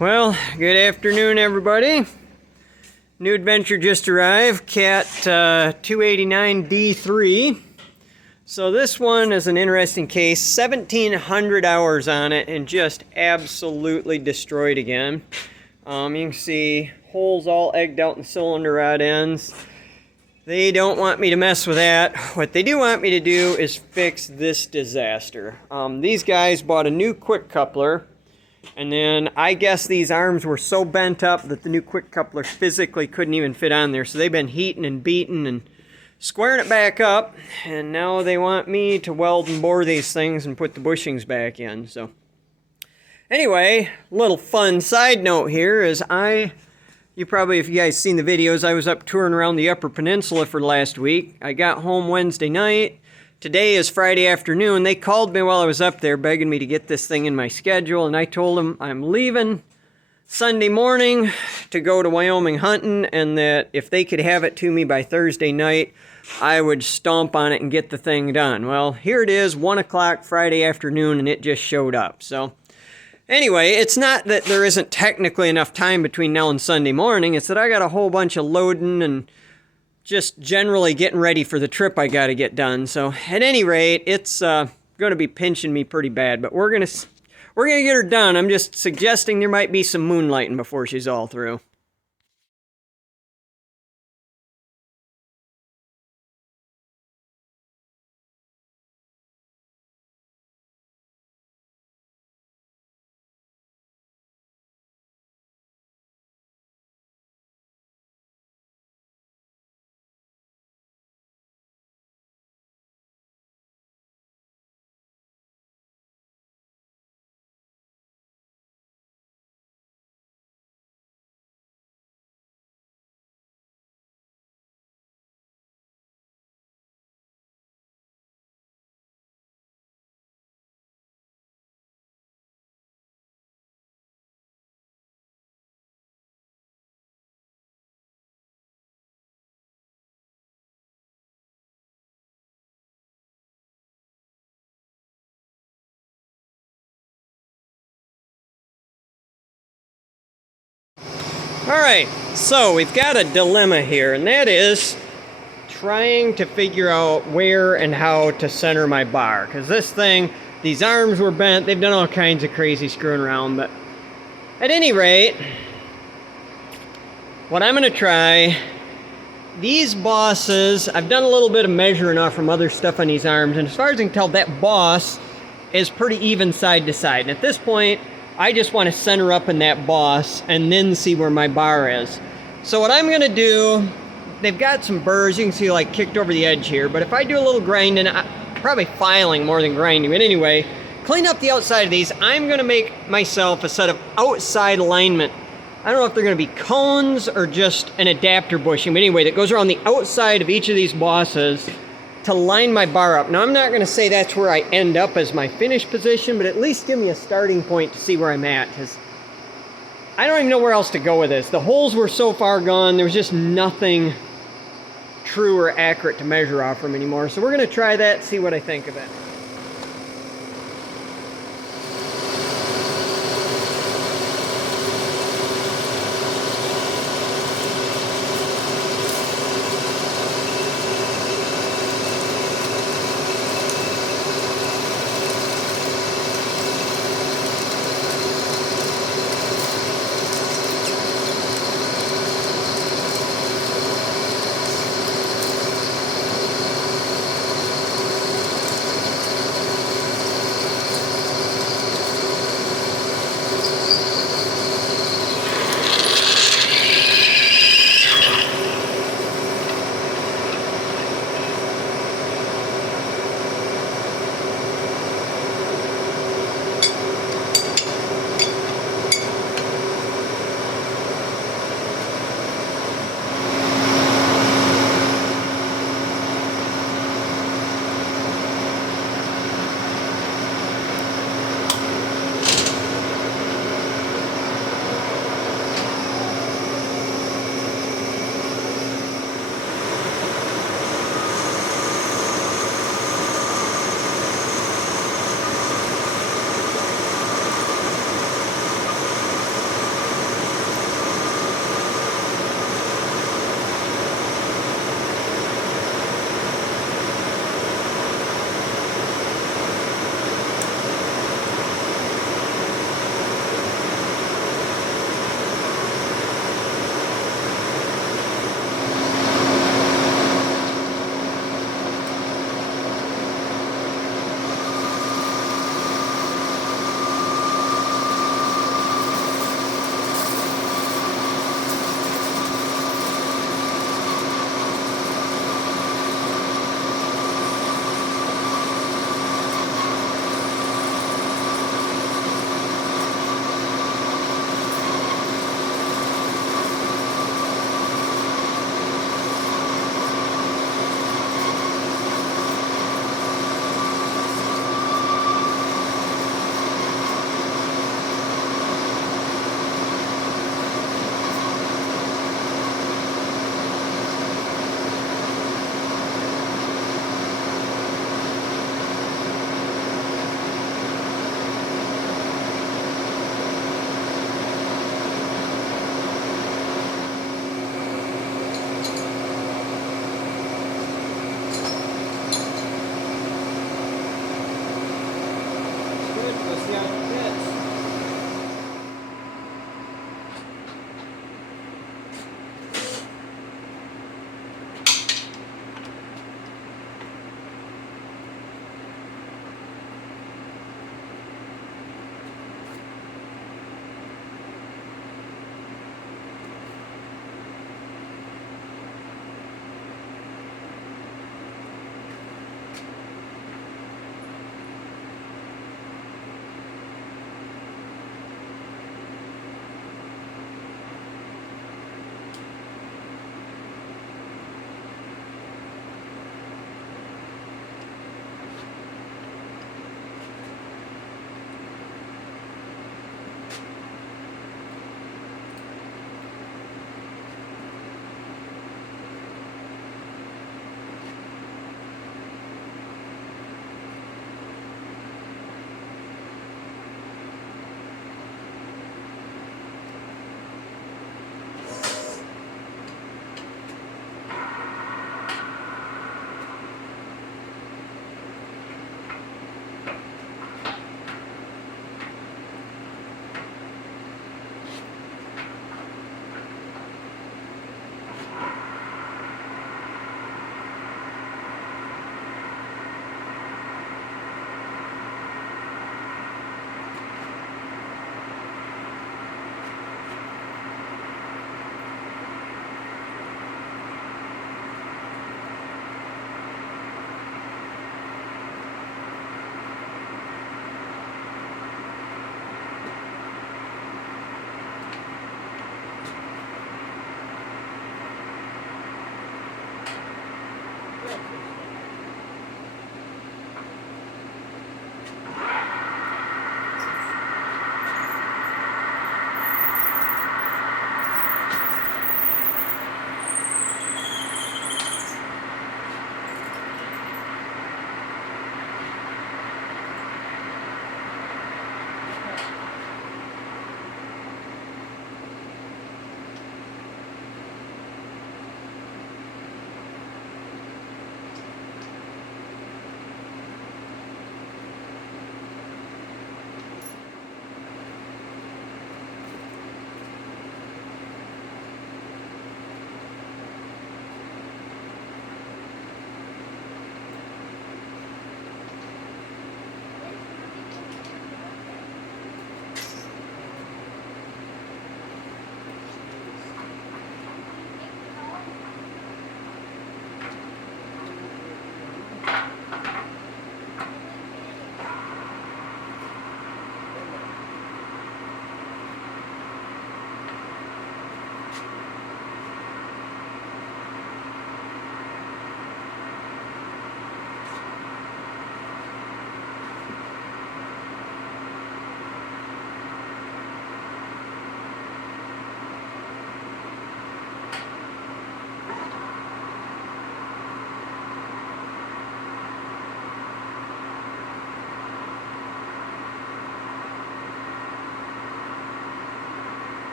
Well, good afternoon, everybody. New adventure just arrived, Cat 289D3. So this one is an interesting case. 1,700 hours on it and just absolutely destroyed again. You can see holes all egged out in cylinder rod ends. They don't want me to mess with that. What they do want me to do is fix this disaster. These guys bought a new quick coupler. And then I guess these arms were so bent up that the new quick coupler physically couldn't even fit on there. So they've been heating and beating and squaring it back up. And now they want me to weld and bore these things and put the bushings back in. So anyway, little fun side note here is you probably, if you guys seen the videos, I was up touring around the Upper Peninsula for last week. I got home Wednesday night. Today is Friday afternoon. They called me while I was up there begging me to get this thing in my schedule, and I told them I'm leaving Sunday morning to go to Wyoming hunting, and that if they could have it to me by Thursday night, I would stomp on it and get the thing done. Well, here it is, 1 o'clock Friday afternoon, and it just showed up. So anyway, it's not that there isn't technically enough time between now and Sunday morning. It's that I got a whole bunch of loading and just generally getting ready for the trip I got to get done. So at any rate, it's going to be pinching me pretty bad, but we're gonna get her done. I'm just suggesting there might be some moonlighting before she's all through. Alright, so we've got a dilemma here, and that is trying to figure out where and how to center my bar. Because this thing, these arms were bent, they've done all kinds of crazy screwing around, but at any rate, what I'm going to try, these bosses, I've done a little bit of measuring off from other stuff on these arms, and as far as I can tell, that boss is pretty even side to side. And at this point, I just want to center up in that boss and then see where my bar is. So what I'm going to do, they've got some burrs, you can see like kicked over the edge here, but if I do a little grinding, probably filing more than grinding, but anyway, clean up the outside of these. I'm going to make myself a set of outside alignment. I don't know if they're going to be cones or just an adapter bushing, but anyway, that goes around the outside of each of these bosses to line my bar up. Now, I'm not going to say that's where I end up as my finish position, but at least give me a starting point to see where I'm at, because I don't even know where else to go with this. The holes were so far gone, there was just nothing true or accurate to measure off from anymore. So we're going to try that, see what I think of it.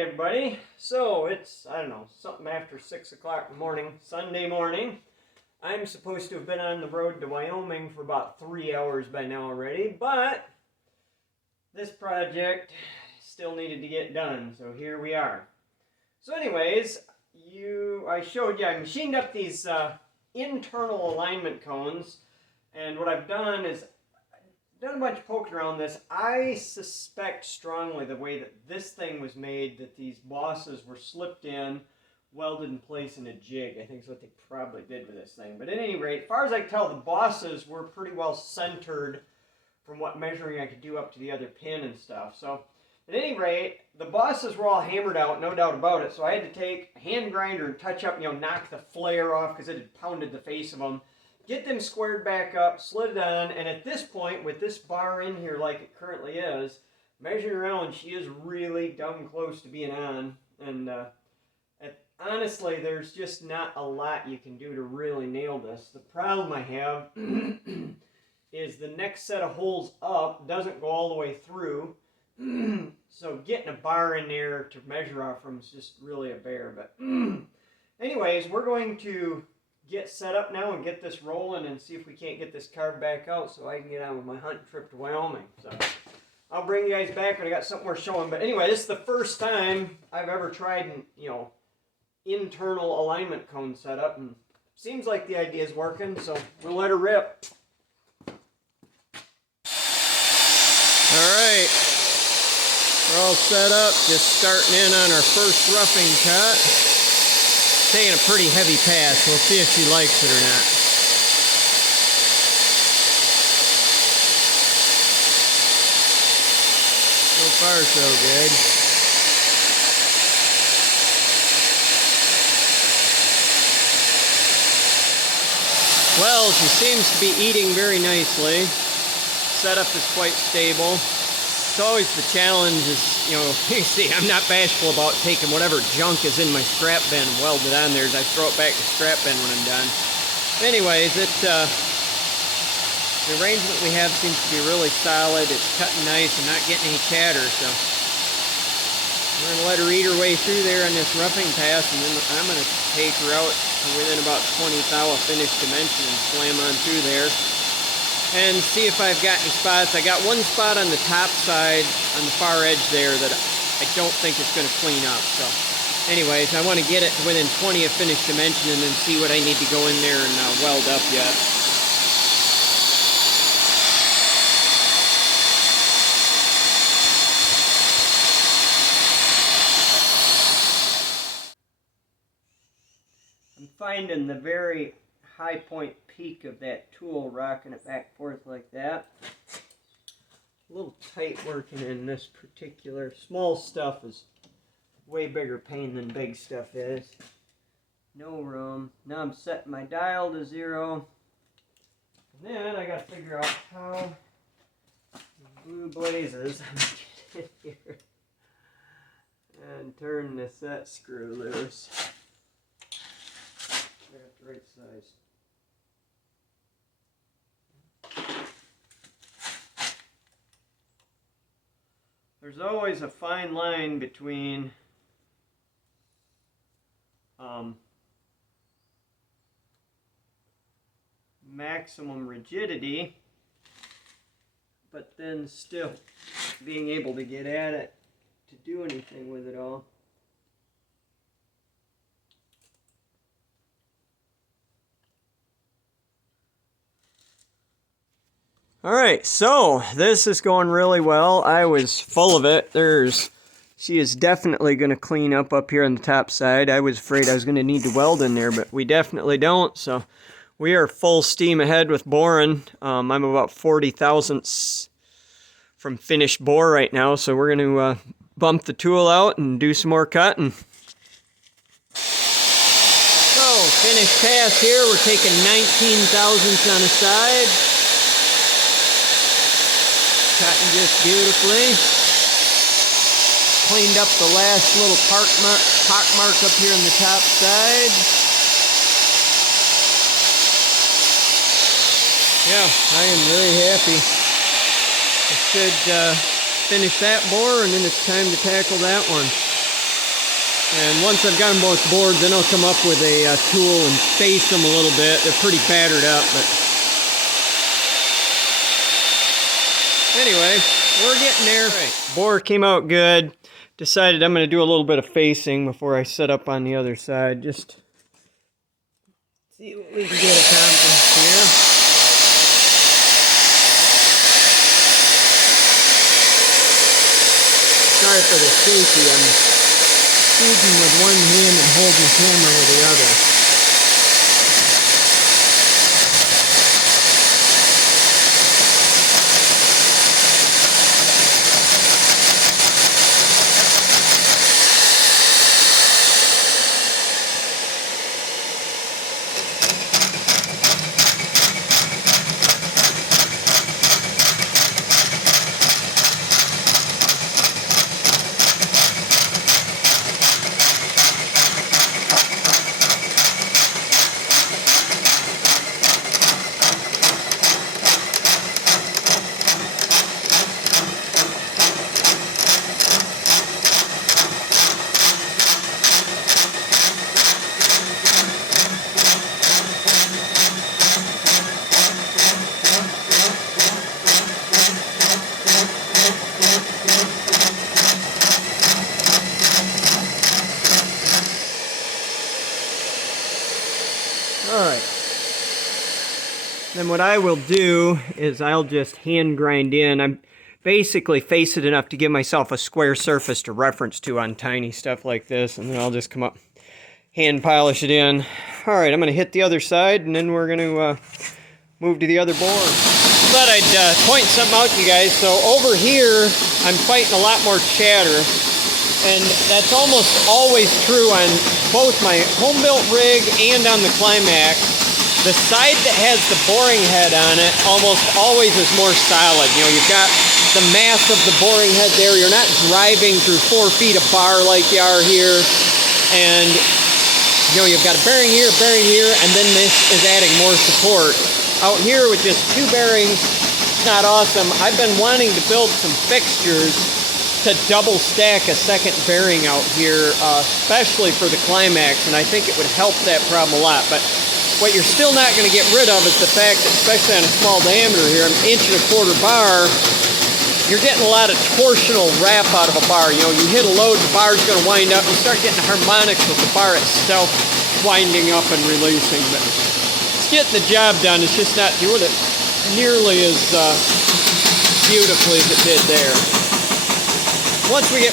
everybody. So it's, I don't know, something after 6 o'clock in the morning, Sunday morning. I'm supposed to have been on the road to Wyoming for about 3 hours by now already, but this project still needed to get done, so here we are. So anyways, I showed you, I machined up these internal alignment cones, and what I've done is done a bunch of poking around this. I suspect strongly the way that this thing was made, that these bosses were slipped in, welded in place in a jig. I think is what they probably did with this thing. But at any rate, as far as I can tell, the bosses were pretty well centered from what measuring I could do up to the other pin and stuff. So at any rate, the bosses were all hammered out, no doubt about it. So I had to take a hand grinder and touch up, knock the flare off because it had pounded the face of them. Get them squared back up, slid it on, and at this point, with this bar in here like it currently is, measuring around, she is really dumb close to being on. And honestly, there's just not a lot you can do to really nail this. The problem I have is the next set of holes up doesn't go all the way through. So getting a bar in there to measure off from is just really a bear. But anyways, we're going to get set up now and get this rolling and see if we can't get this carved back out so I can get on with my hunting trip to Wyoming. So I'll bring you guys back when I got something worth showing. But anyway, this is the first time I've ever tried an, internal alignment cone setup, and seems like the idea is working, so we'll let her rip. Alright, we're all set up, just starting in on our first roughing cut. Taking a pretty heavy pass. We'll see if she likes it or not. So far, so good. Well, she seems to be eating very nicely. Setup is quite stable. It's always the challenge is, you see, I'm not bashful about taking whatever junk is in my scrap bin and weld it on there as I throw it back to scrap bin when I'm done. Anyways, the arrangement we have seems to be really solid. It's cutting nice and not getting any chatter, so we're going to let her eat her way through there on this roughing pass, and then I'm going to take her out to within about 20 thou of finished dimension and slam on through there. And see if I've got any spots. I got one spot on the top side, on the far edge there, that I don't think it's going to clean up. So anyways, I want to get it to within 20 of finished dimension and then see what I need to go in there and weld up yet. I'm finding the very high point peak of that tool, rocking it back and forth like that. A little tight working in this particular. Small stuff is way bigger pain than big stuff is. No room. Now I'm setting my dial to 0. And then I gotta figure out how blue blazes get in here and turn the set screw loose. I got the right size. There's always a fine line between maximum rigidity, but then still being able to get at it to do anything with it all. Alright, so this is going really well. I was full of it. She is definitely going to clean up here on the top side. I was afraid I was going to need to weld in there, but we definitely don't. So we are full steam ahead with boring. I'm about 40 thousandths from finished bore right now, so we're going to bump the tool out and do some more cutting. So, finished pass here. We're taking 19 thousandths on the side. Cutting just beautifully. Cleaned up the last little pock mark up here on the top side. Yeah, I am very happy. I should finish that bore, and then it's time to tackle that one. And once I've got them both bored, then I'll come up with a tool and face them a little bit. They're pretty battered up, but anyway, we're getting there. Right. Bore came out good. Decided I'm going to do a little bit of facing before I set up on the other side. Just see what we can get accomplished here. Sorry for the safety. I'm feeding with one hand and holding the camera with the other. Alright, then what I will do is I'll just hand grind in. I'm basically face it enough to give myself a square surface to reference to on tiny stuff like this, and then I'll just come up, hand polish it in. Alright, I'm going to hit the other side, and then we're going to move to the other board. Thought I'd point something out to you guys. So over here, I'm fighting a lot more chatter, and that's almost always true on both my home-built rig and on the Climax. The side that has the boring head on it almost always is more solid. You know, you've got the mass of the boring head there. You're not driving through 4 feet of bar like you are here. And, you know, you've got a bearing here, and then this is adding more support. Out here with just 2 bearings, it's not awesome. I've been wanting to build some fixtures to double stack a second bearing out here, especially for the Climax, and I think it would help that problem a lot. But what you're still not going to get rid of is the fact that, especially on a small diameter here, an 1.25 inch bar, you're getting a lot of torsional wrap out of a bar. You know, you hit a load, the bar's going to wind up, and start getting harmonics with the bar itself winding up and releasing. But it's getting the job done. It's just not doing it nearly as beautifully as it did there. Once we get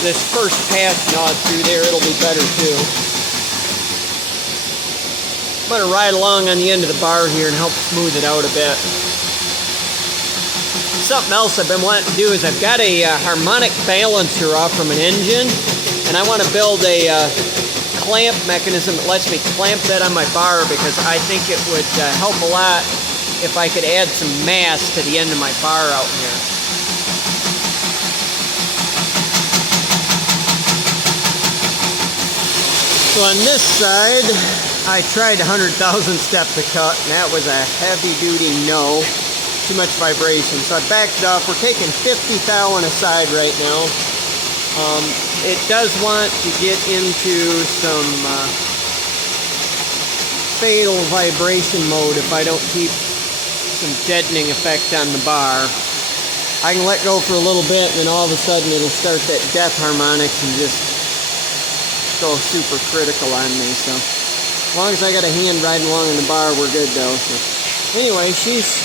this first pass gnawed through there, it'll be better too. I'm going to ride along on the end of the bar here and help smooth it out a bit. Something else I've been wanting to do is I've got a harmonic balancer off from an engine, and I want to build a clamp mechanism that lets me clamp that on my bar, because I think it would help a lot if I could add some mass to the end of my bar out here. So on this side, I tried 100,000 step to cut, and that was a heavy-duty no. Too much vibration. So I backed it off. We're taking 50 thou on a side right now. It does want to get into some fatal vibration mode if I don't keep some deadening effect on the bar. I can let go for a little bit, and then all of a sudden it'll start that death harmonics and just go super critical on me. So as long as I got a hand riding along in the bar, we're good though. So anyway, she's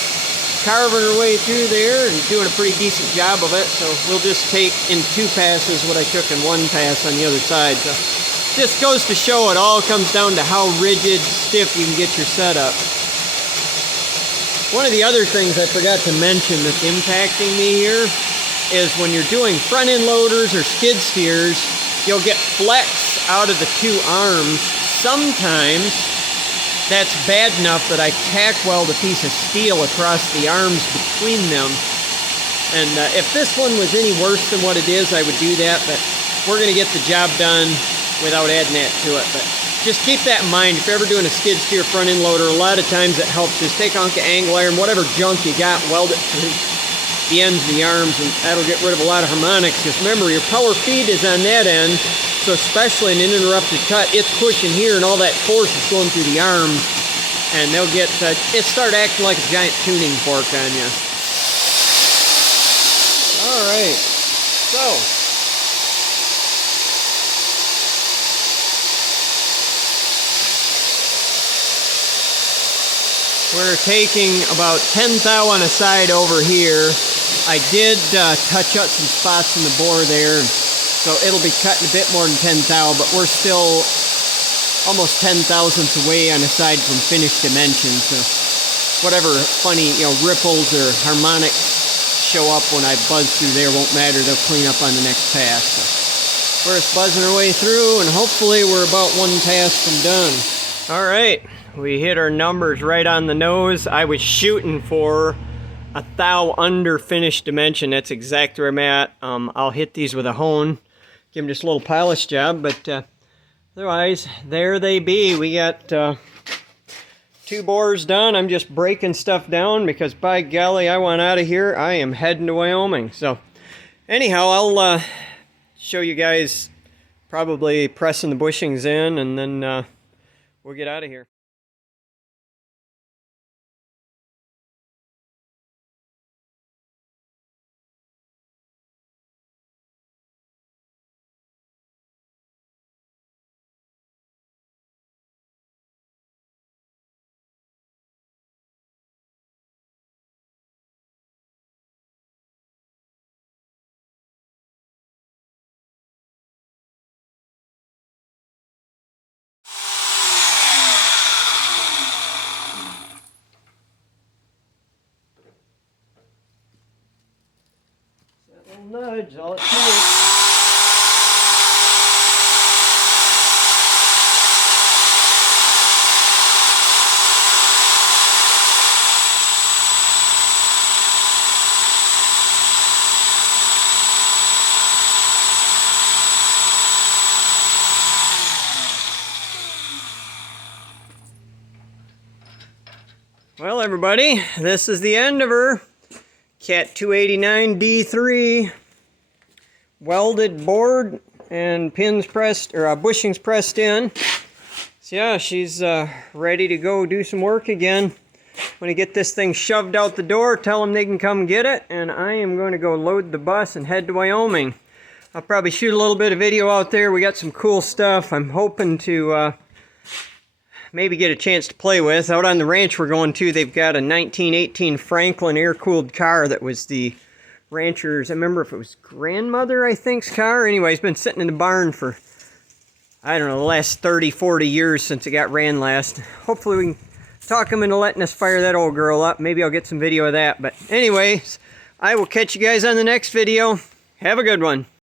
carving her way through there and doing a pretty decent job of it. So we'll just take in 2 passes what I took in 1 pass on the other side. So just goes to show it all comes down to how rigid, stiff you can get your setup. One of the other things I forgot to mention that's impacting me here is when you're doing front end loaders or skid steers, you'll get flex out of the 2 arms. Sometimes that's bad enough that I tack weld a piece of steel across the arms between them. And if this one was any worse than what it is, I would do that, but we're going to get the job done without adding that to it. But just keep that in mind. If you're ever doing a skid steer front end loader, a lot of times it helps just take a hunk of angle iron, whatever junk you got, weld it through the ends of the arms, and that'll get rid of a lot of harmonics. Just remember, your power feed is on that end, this, especially an uninterrupted cut, it's pushing here and all that force is going through the arms, and they'll get, it start acting like a giant tuning fork on you. Alright, so we're taking about 10 thou on a side over here. I did touch up some spots in the bore there, so it'll be cutting a bit more than 10 thou, but we're still almost 10 thousandths away on a side from finished dimensions. So whatever funny, ripples or harmonics show up when I buzz through there won't matter. They'll clean up on the next pass. So we're just buzzing our way through, and hopefully we're about one pass from done. All right, we hit our numbers right on the nose. I was shooting for a thou under finished dimension. That's exactly where I'm at. I'll hit these with a hone, give them just a little polish job, but otherwise, there they be. We got 2 bores done. I'm just breaking stuff down because, by golly, I want out of here. I am heading to Wyoming. So anyhow, I'll show you guys probably pressing the bushings in, and then we'll get out of here. Nudge, all it takes. Well, everybody, this is the end of her. Cat 289 D3 welded board and pins pressed, or bushings pressed in. So yeah, she's ready to go do some work again. When I get this thing shoved out the door, tell them they can come get it, and I am going to go load the bus and head to Wyoming. I'll probably shoot a little bit of video out there. We got some cool stuff I'm hoping to maybe get a chance to play with. Out on the ranch we're going to, they've got a 1918 Franklin air-cooled car that was the rancher's, I remember if it was grandmother, I think's car. Anyway, it's been sitting in the barn for, I don't know, the last 30, 40 years since it got ran last. Hopefully we can talk them into letting us fire that old girl up. Maybe I'll get some video of that. But anyways, I will catch you guys on the next video. Have a good one.